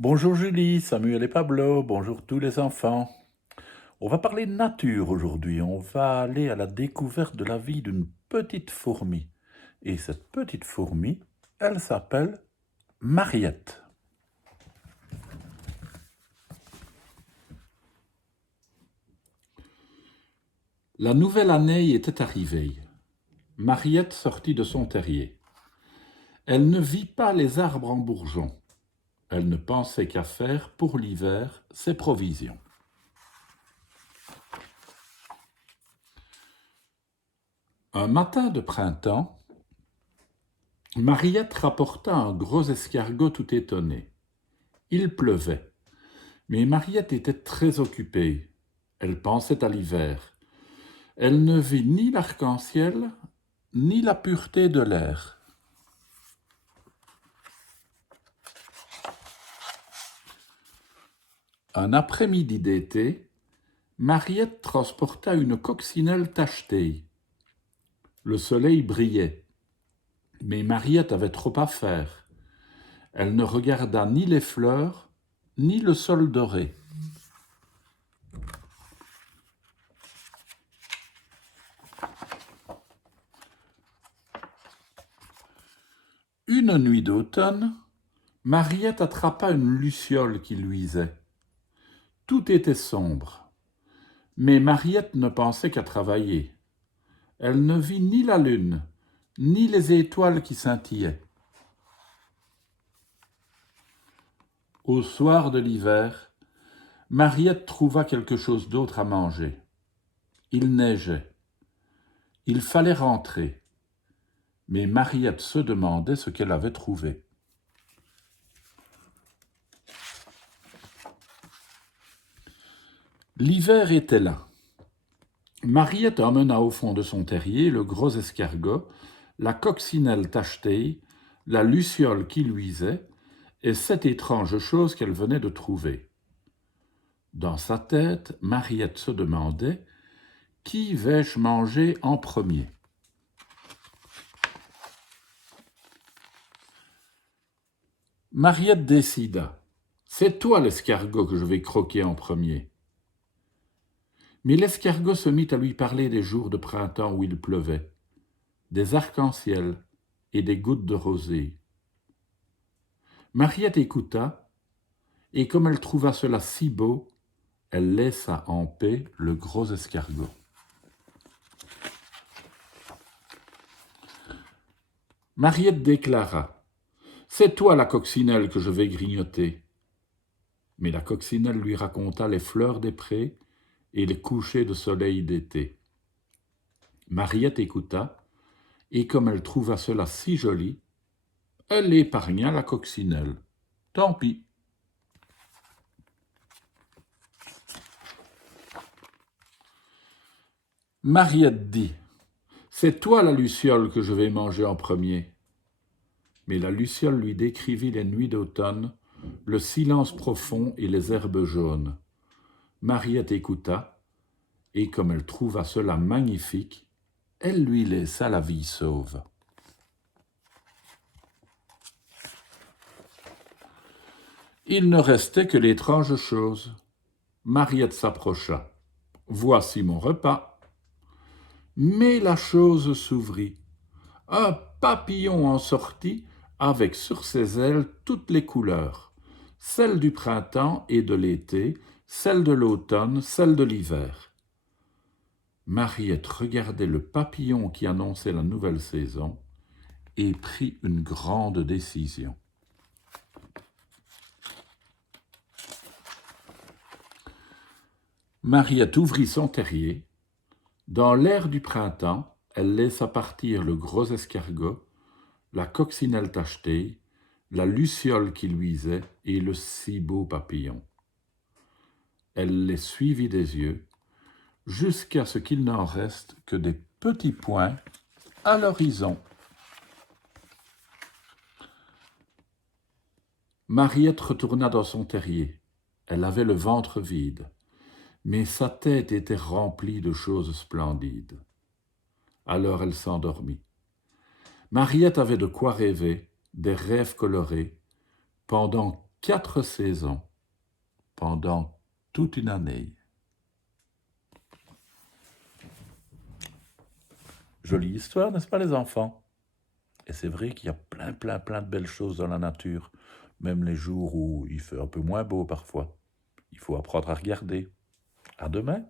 Bonjour Julie, Samuel et Pablo, bonjour tous les enfants. On va parler de nature aujourd'hui, on va aller à la découverte de la vie d'une petite fourmi. Et cette petite fourmi, elle s'appelle Mariette. La nouvelle année était arrivée. Mariette sortit de son terrier. Elle ne vit pas les arbres en bourgeons. Elle ne pensait qu'à faire pour l'hiver ses provisions. Un matin de printemps, Mariette rapporta un gros escargot tout étonné. Il pleuvait, mais Mariette était très occupée. Elle pensait à l'hiver. Elle ne vit ni l'arc-en-ciel, ni la pureté de l'air. Un après-midi d'été, Mariette transporta une coccinelle tachetée. Le soleil brillait, mais Mariette avait trop à faire. Elle ne regarda ni les fleurs, ni le sol doré. Une nuit d'automne, Mariette attrapa une luciole qui luisait. Tout était sombre, mais Mariette ne pensait qu'à travailler. Elle ne vit ni la lune, ni les étoiles qui scintillaient. Au soir de l'hiver, Mariette trouva quelque chose d'autre à manger. Il neigeait. Il fallait rentrer. Mais Mariette se demandait ce qu'elle avait trouvé. L'hiver était là. Mariette emmena au fond de son terrier le gros escargot, la coccinelle tachetée, la luciole qui luisait, et cette étrange chose qu'elle venait de trouver. Dans sa tête, Mariette se demandait « Qui vais-je manger en premier ?» Mariette décida « C'est toi l'escargot que je vais croquer en premier. » Mais l'escargot se mit à lui parler des jours de printemps où il pleuvait, des arcs-en-ciel et des gouttes de rosée. Mariette écouta, et comme elle trouva cela si beau, elle laissa en paix le gros escargot. Mariette déclara « C'est toi la coccinelle que je vais grignoter. » Mais la coccinelle lui raconta les fleurs des prés et les couchers de soleil d'été. Mariette écouta, et comme elle trouva cela si joli, elle épargna la coccinelle. Tant pis. Mariette dit « C'est toi la luciole que je vais manger en premier. » Mais la luciole lui décrivit les nuits d'automne, le silence profond et les herbes jaunes. Mariette écouta, et comme elle trouva cela magnifique, elle lui laissa la vie sauve. Il ne restait que l'étrange chose. Mariette s'approcha. « Voici mon repas. » Mais la chose s'ouvrit. Un papillon en sortit avec sur ses ailes toutes les couleurs, celles du printemps et de l'été, celles de l'automne, celles de l'hiver. Mariette regardait le papillon qui annonçait la nouvelle saison et prit une grande décision. Mariette ouvrit son terrier. Dans l'air du printemps, elle laissa partir le gros escargot, la coccinelle tachetée, la luciole qui luisait et le si beau papillon. Elle les suivit des yeux, jusqu'à ce qu'il n'en reste que des petits points à l'horizon. Mariette retourna dans son terrier. Elle avait le ventre vide, mais sa tête était remplie de choses splendides. Alors elle s'endormit. Mariette avait de quoi rêver, des rêves colorés, pendant 4 saisons pendant toute une année. Jolie histoire, n'est-ce pas les enfants? Et c'est vrai qu'il y a plein de belles choses dans la nature, même les jours où il fait un peu moins beau parfois. Il faut apprendre à regarder. À demain!